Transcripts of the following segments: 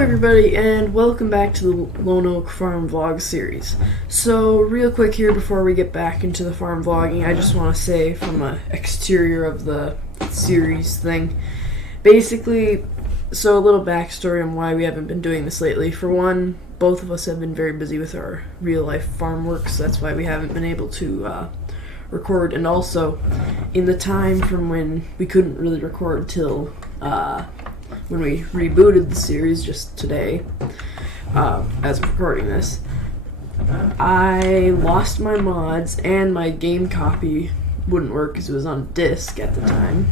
Hello everybody and welcome back to the Lone Oak Farm Vlog series. So real quick here before we get back into the farm vlogging, I just want to say from an exterior of the series thing, basically, so a little backstory on why we haven't been doing this lately. For one, both of us have been very busy with our real life farm work, so that's why we haven't been able to record. And also, in the time from when we couldn't really record till when we rebooted the series just today, as I'm recording this, I lost my mods and my game copy wouldn't work because it was on disc at the time.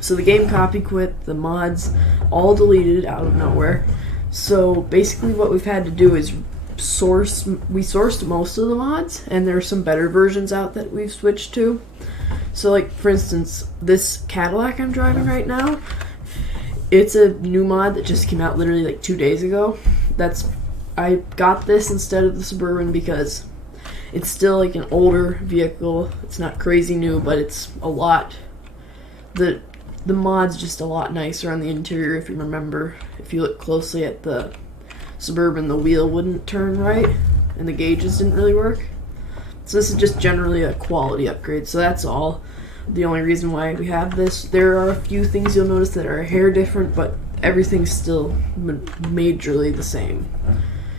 So the game copy quit, the mods all deleted out of nowhere. So basically what we've had to do is we sourced most of the mods, and there are some better versions out that we've switched to. So like, for instance, this Cadillac I'm driving right now, it's a new mod that just came out literally like 2 days ago. I got this instead of the Suburban because it's still like an older vehicle. It's not crazy new, but it's a lot, the mod's just a lot nicer on the interior. If you remember, if you look closely at the Suburban, the wheel wouldn't turn right and the gauges didn't really work. So this is just generally a quality upgrade, so that's all. The only reason why we have this. There are a few things you'll notice that are a hair different, but everything's still majorly the same.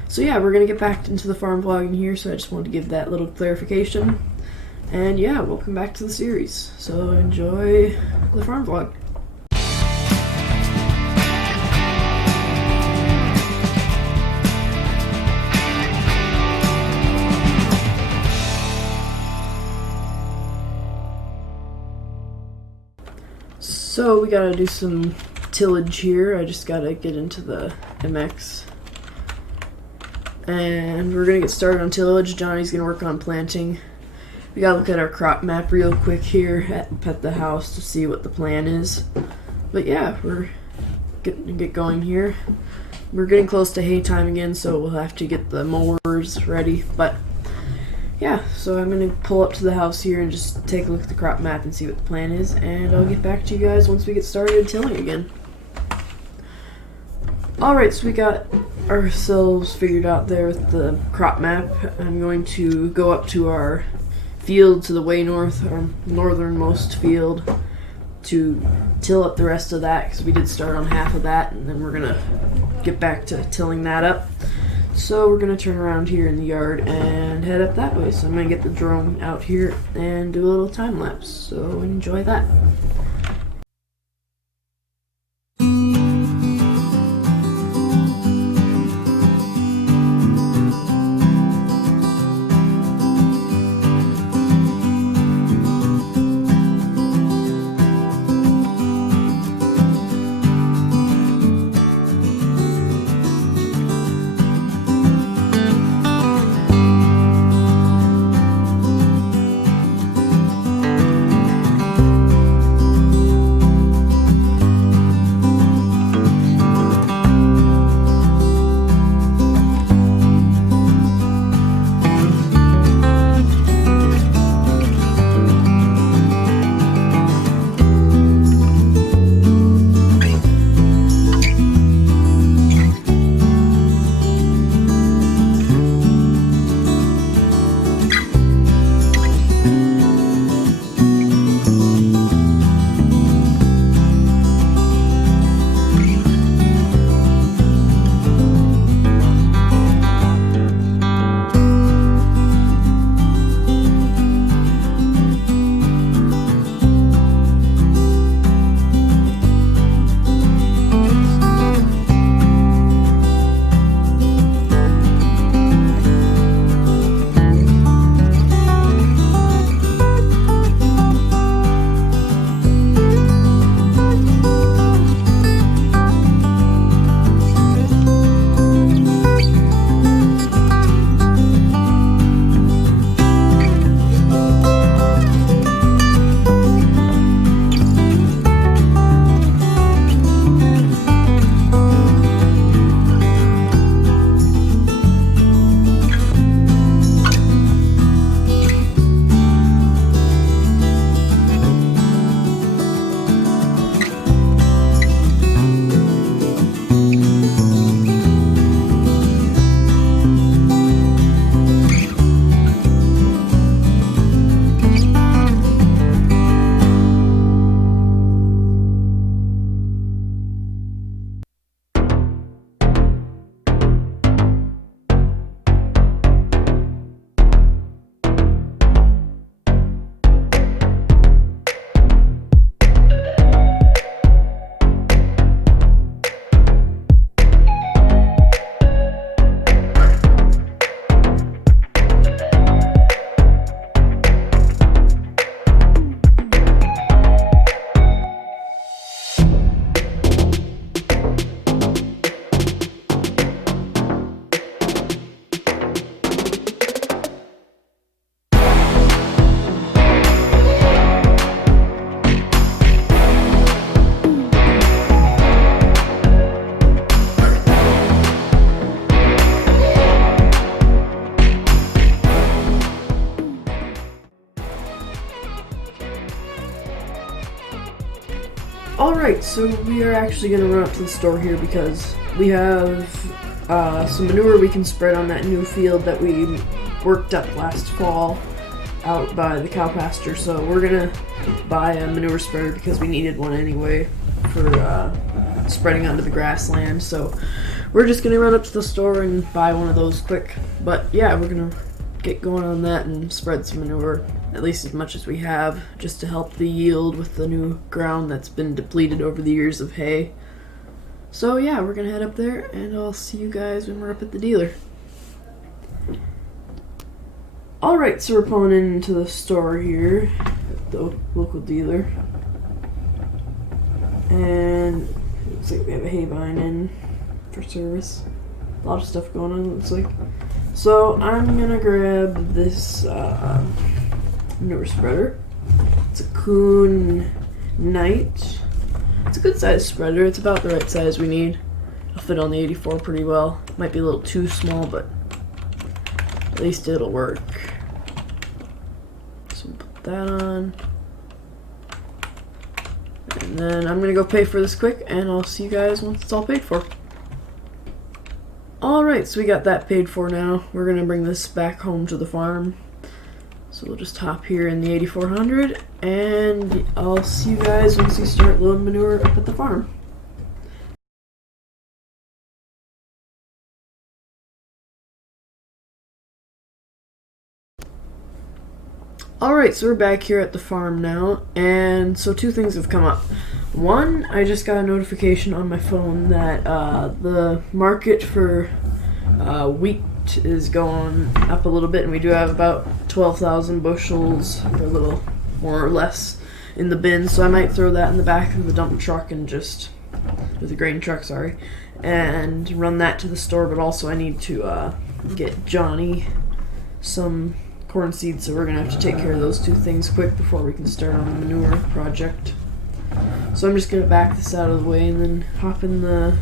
So yeah, we're gonna get back into the farm vlogging here, so I just wanted to give that little clarification. And yeah, welcome back to the series. So enjoy the farm vlog. So we gotta do some tillage here. I just gotta get into the MX. And we're gonna get started on tillage. Johnny's gonna work on planting. We gotta look at our crop map real quick here at the house to see what the plan is. But yeah, we're getting get going here. We're getting close to hay time again, so we'll have to get the mowers ready. But yeah, so I'm going to pull up to the house here and just take a look at the crop map and see what the plan is, and I'll get back to you guys once we get started tilling again. Alright, so we got ourselves figured out there with the crop map. I'm going to go up to our field to the way north, our northernmost field, to till up the rest of that, because we did start on half of that, and then we're going to get back to tilling that up. So we're going to turn around here in the yard and head up that way. So I'm going to get the drone out here and do a little time lapse. So enjoy that. Alright, so we are actually going to run up to the store here because we have some manure we can spread on that new field that we worked up last fall out by the cow pasture. So we're going to buy a manure spreader because we needed one anyway for spreading onto the grassland. So we're just going to run up to the store and buy one of those quick. But yeah, we're going to get going on that and spread some manure, at least as much as we have, just to help the yield with the new ground that's been depleted over the years of hay. So yeah, we're gonna head up there and I'll see you guys when we're up at the dealer. Alright, so we're pulling into the store here at the local dealer. And it looks like we have a hay vine in for service. A lot of stuff going on, it looks like. So I'm gonna grab this manure spreader. It's a Kuhn Knight. It's a good size spreader. It's about the right size we need. It'll fit on the 84 pretty well. Might be a little too small, but at least it'll work. So we'll put that on. And then I'm gonna go pay for this quick, and I'll see you guys once it's all paid for. Alright, so we got that paid for now. We're gonna bring this back home to the farm. So we'll just hop here in the 8400, and I'll see you guys once we start loading manure up at the farm. Alright, so we're back here at the farm now, and so two things have come up. One, I just got a notification on my phone that the market for wheat is going up a little bit, and we do have about 12,000 bushels, or a little more or less, in the bin, so I might throw that in the back of the dump truck and just, or the grain truck, sorry, and run that to the store. But also I need to get Johnny some corn seeds, so we're gonna have to take care of those two things quick before we can start on the manure project. So I'm just gonna back this out of the way and then hop in the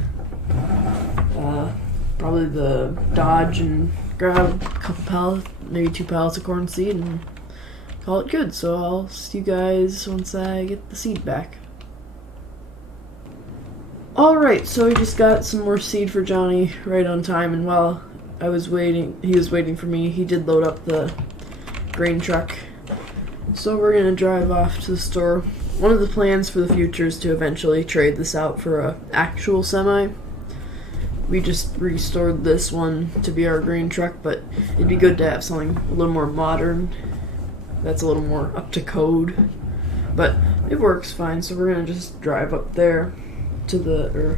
probably the Dodge and grab a couple pallets, maybe 2 pallets of corn seed, and call it good. So I'll see you guys once I get the seed back. Alright, so we just got some more seed for Johnny right on time, and while I was waiting, he was waiting for me, he did load up the grain truck. So we're gonna drive off to the store. One of the plans for the future is to eventually trade this out for a actual semi. We just restored this one to be our grain truck, but it'd be good to have something a little more modern that's a little more up to code. But it works fine, so we're gonna just drive up there to the,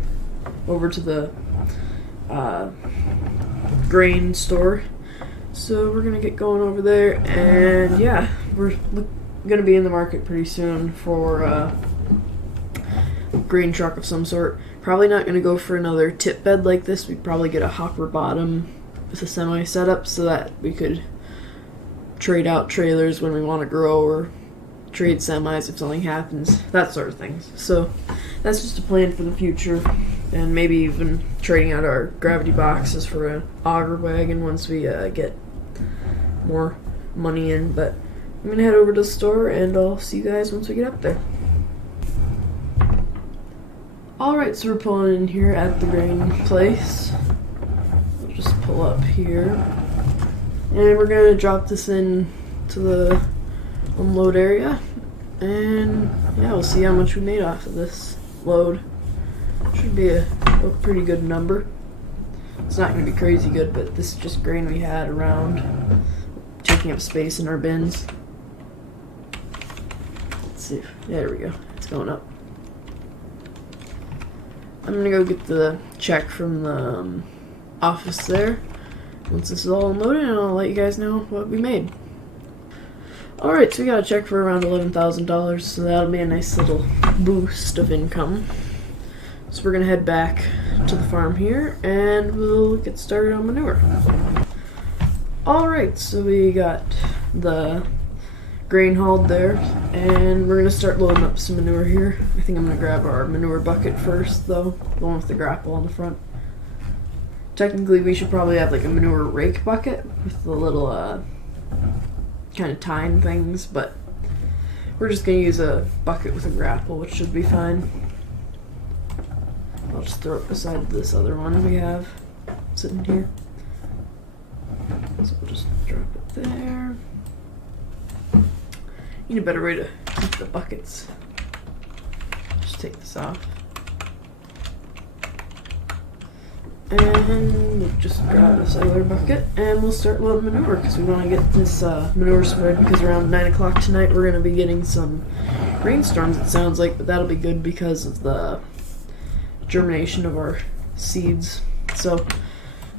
over to the grain store. So we're gonna get going over there, and yeah, we're gonna be in the market pretty soon for a grain truck of some sort. Probably not gonna go for another tip bed like this. We'd probably get a hopper bottom with a semi setup so that we could trade out trailers when we want to grow, or trade semis if something happens, that sort of thing. So that's just a plan for the future, and maybe even trading out our gravity boxes for an auger wagon once we get more money in. But I'm gonna head over to the store, and I'll see you guys once we get up there. Alright, so we're pulling in here at the grain place. We'll just pull up here, and we're gonna drop this in to the unload area, and yeah, we'll see how much we made off of this load. Should be a pretty good number. It's not gonna be crazy good, but this is just grain we had around, taking up space in our bins. Let's see. There we go. It's going up. I'm gonna go get the check from the office there once this is all unloaded, and I'll let you guys know what we made. Alright, so we got a check for around $11,000, so that'll be a nice little boost of income. So we're gonna head back to the farm here, and we'll get started on manure. Alright, so we got the grain hauled there, and we're gonna start loading up some manure here. I think I'm gonna grab our manure bucket first, though, the one with the grapple on the front. Technically, we should probably have like a manure rake bucket with the little kind of tine things, but we're just gonna use a bucket with a grapple, which should be fine. just throw it beside this other one we have sitting here. So we'll just drop it there. Need a better way to keep the buckets. Just take this off. And we'll just grab this other bucket and we'll start loading manure because we want to get this manure spread, because around 9 o'clock tonight we're going to be getting some rainstorms, it sounds like, but that'll be good because of the germination of our seeds. So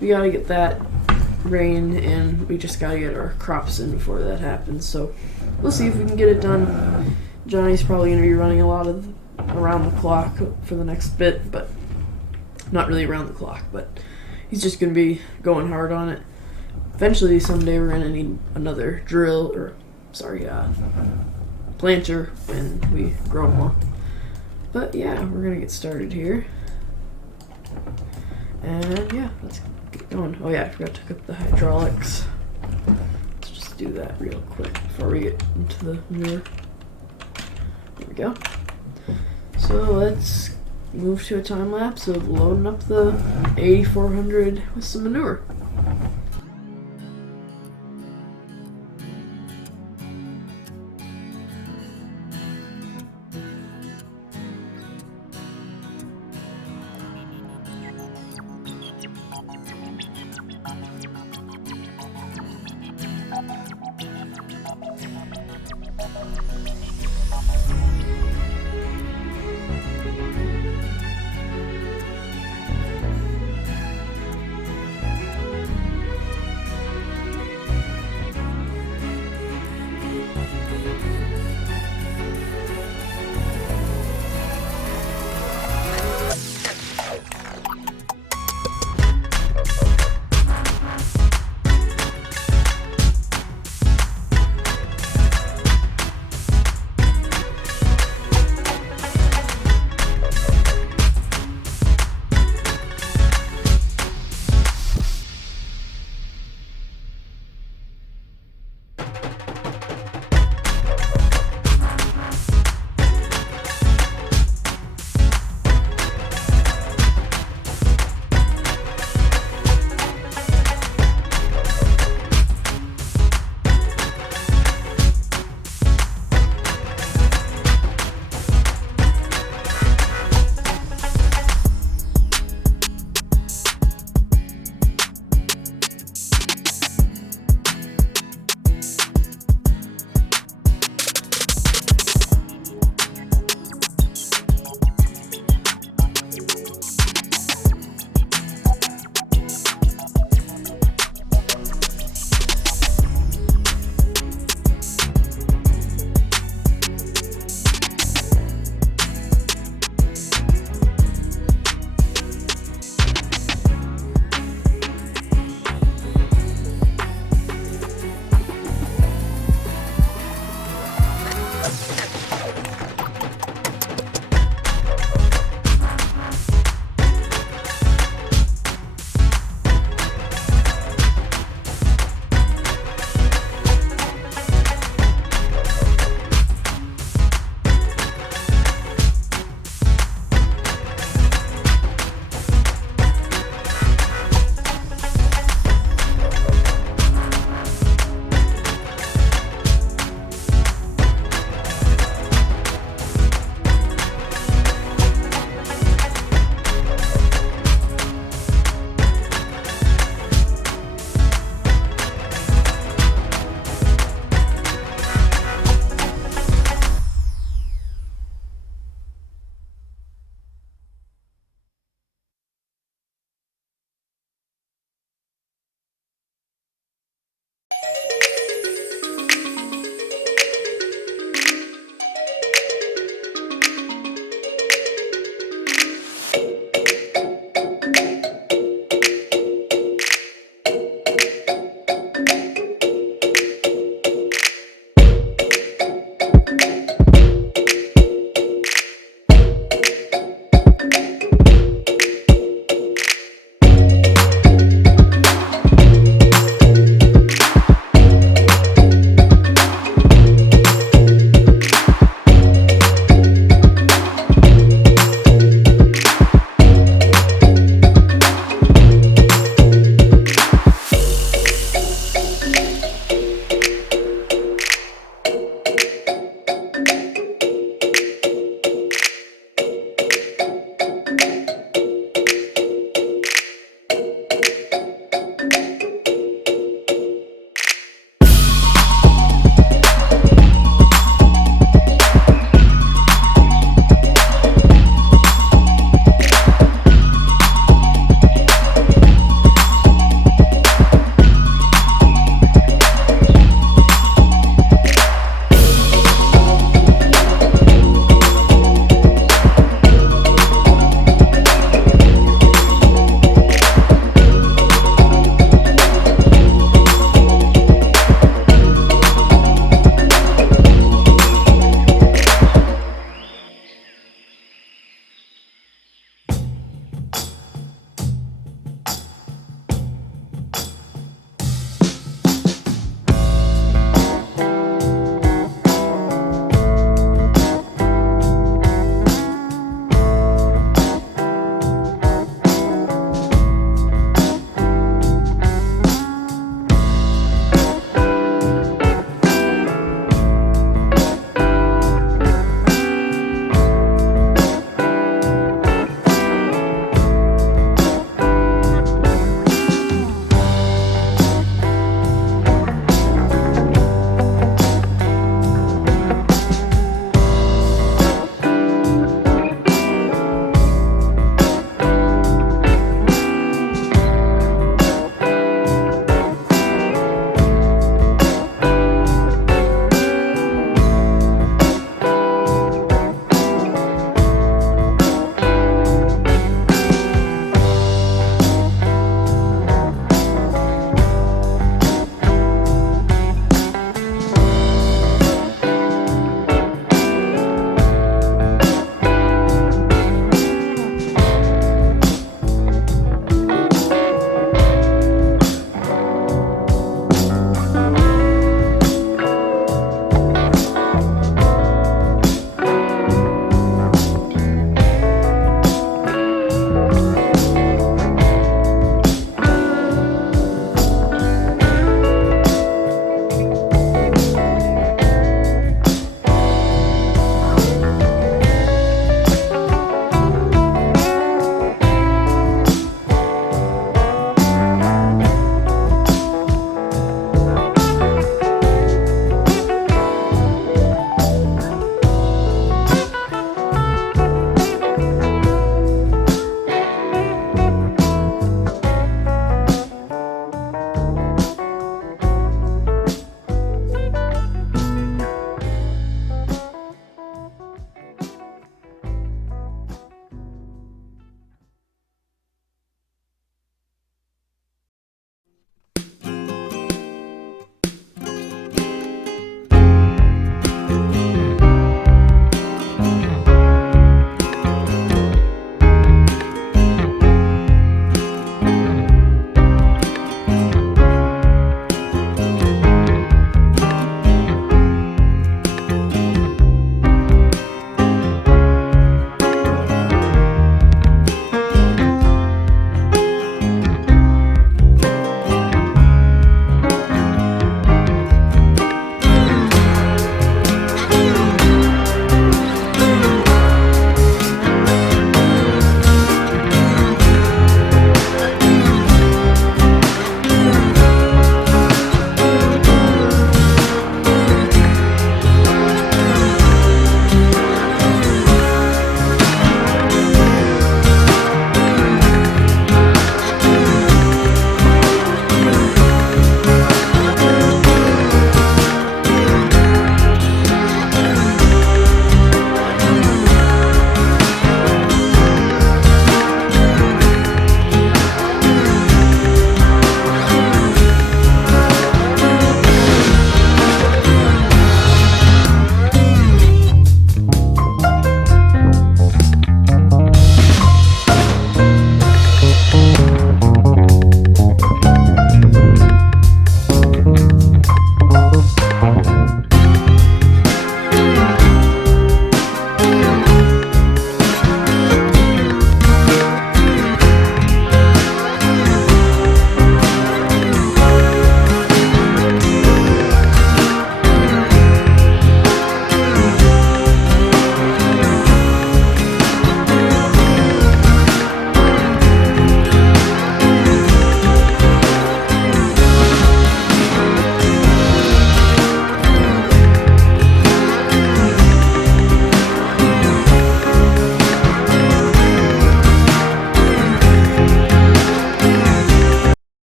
we got to get that rain and we just got to get our crops in before that happens. So we'll see if we can get it done. Johnny's probably going to be running a lot of around the clock for the next bit, but not really around the clock, but he's just going to be going hard on it. Eventually, someday, we're going to need another drill, or, planter when we grow more. But yeah, we're going to get started here. And yeah, let's get going. Oh yeah, I forgot to hook up the hydraulics. Let's just do that real quick before we get into the manure. There we go. So let's move to a time lapse of loading up the 8400 with some manure.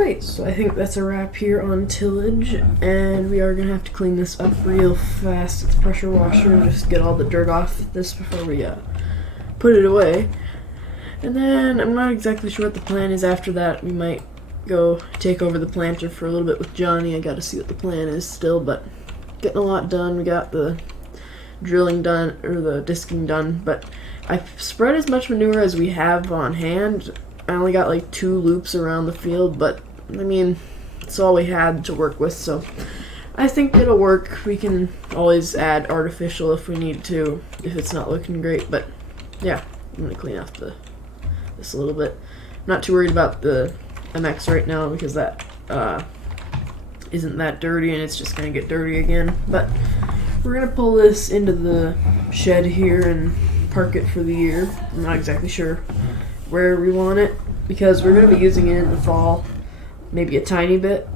Alright, so I think that's a wrap here on tillage, and we are going to have to clean this up real fast. It's a pressure washer and just get all the dirt off this before we put it away. And then I'm not exactly sure what the plan is after that. We might go take over the planter for a little bit with Johnny. I got to see what the plan is still, but getting a lot done. We got the drilling done, or the disking done, but I've spread as much manure as we have on hand. I only got like 2 loops around the field, but I mean, it's all we had to work with, so I think it'll work. We can always add artificial if we need to, if it's not looking great, but yeah, I'm gonna clean off this a little bit. I'm not too worried about the MX right now because that isn't that dirty, and it's just gonna get dirty again, but we're gonna pull this into the shed here and park it for the year. I'm not exactly sure where we want it because we're going to be using it in the fall, maybe a tiny bit,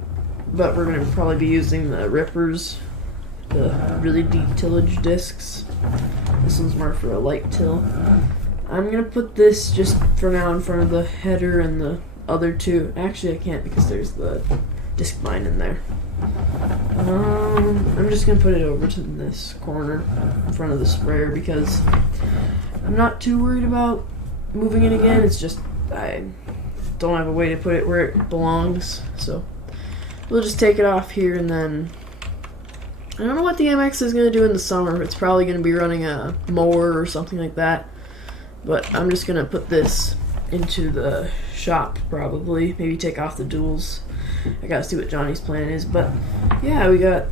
but we're going to probably be using the rippers, the really deep tillage discs. This one's more for a light till. I'm going to put this just for now in front of the header and the other 2. Actually, I can't because there's the disc bind in there. I'm just going to put it over to this corner in front of the sprayer because I'm not too worried about moving it again. It's just I don't have a way to put it where it belongs, so we'll just take it off here. And then I don't know what the MX is going to do in the summer. It's probably going to be running a mower or something like that, but I'm just going to put this into the shop probably, maybe take off the duals. I gotta see what Johnny's plan is, but yeah, we got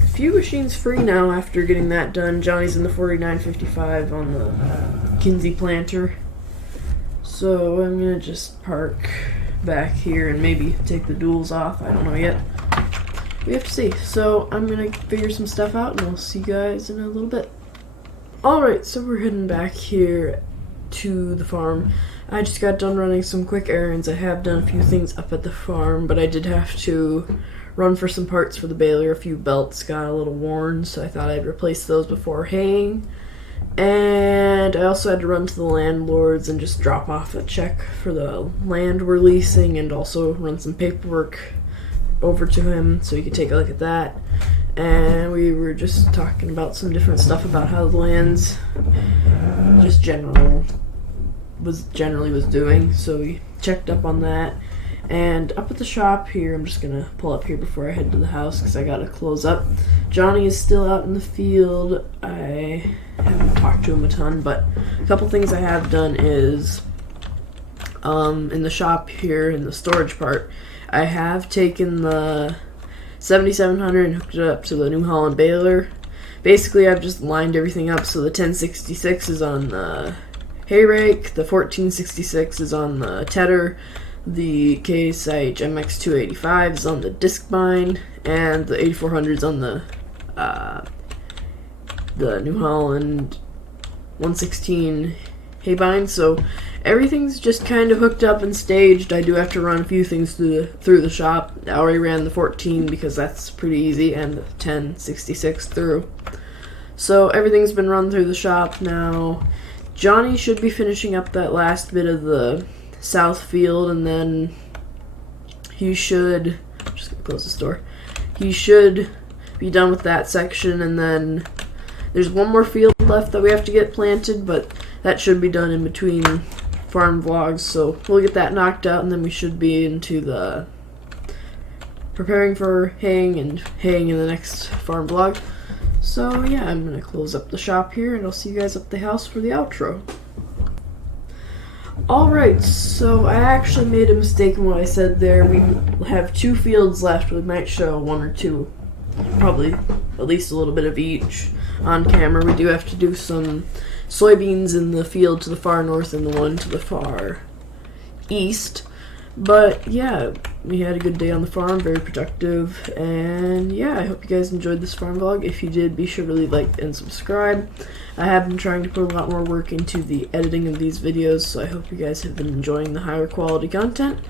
a few machines free now after getting that done. Johnny's in the 4955 on the Kinsey planter. So I'm gonna just park back here and maybe take the duals off. I don't know yet. We have to see. So I'm gonna figure some stuff out and I'll see you guys in a little bit. Alright, so we're heading back here to the farm. I just got done running some quick errands. I have done a few things up at the farm, but I did have to run for some parts for the baler. A few belts got a little worn, so I thought I'd replace those before haying. And I also had to run to the landlords and just drop off a check for the land we're leasing, and also run some paperwork over to him so he could take a look at that. And we were just talking about some different stuff about how the land's just generally was doing, so we checked up on that. And up at the shop here, I'm just gonna pull up here before I head to the house because I gotta close up. Johnny is still out in the field. I haven't talked to him a ton, but a couple things I have done is in the shop here in the storage part, I have taken the 7700 and hooked it up to the New Holland baler. Basically, I've just lined everything up so the 1066 is on the hay rake, the 1466 is on the tedder, the KSH MX285 is on the disc bind, and the 8400 is on the New Holland 116 hay bind. So everything's just kind of hooked up and staged. I do have to run a few things through the shop. I already ran the 14 because that's pretty easy, and the 1066 through. So everything's been run through the shop now. Johnny should be finishing up that last bit of the south field, and then he should, I'm just gonna close this door, he should be done with that section. And then there's one more field left that we have to get planted, but that should be done in between farm vlogs, so we'll get that knocked out, and then we should be into the preparing for haying and haying in the next farm vlog. So yeah, I'm going to close up the shop here, and I'll see you guys at the house for the outro. Alright, so I actually made a mistake in what I said there. We have 2 fields left. We might show 1 or 2, probably at least a little bit of each on camera. We do have to do some soybeans in the field to the far north and the one to the far east. But yeah, we had a good day on the farm, very productive, and yeah, I hope you guys enjoyed this farm vlog. If you did, be sure to leave a like and subscribe. I have been trying to put a lot more work into the editing of these videos, so I hope you guys have been enjoying the higher quality content.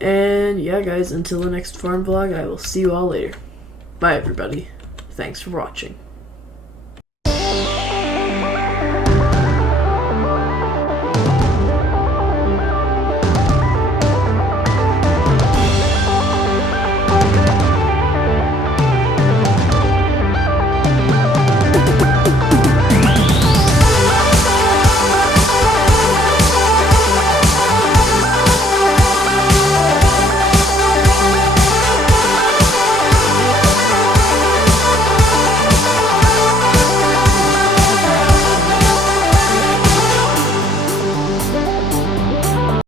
And yeah guys, until the next farm vlog, I will see you all later. Bye everybody. Thanks for watching.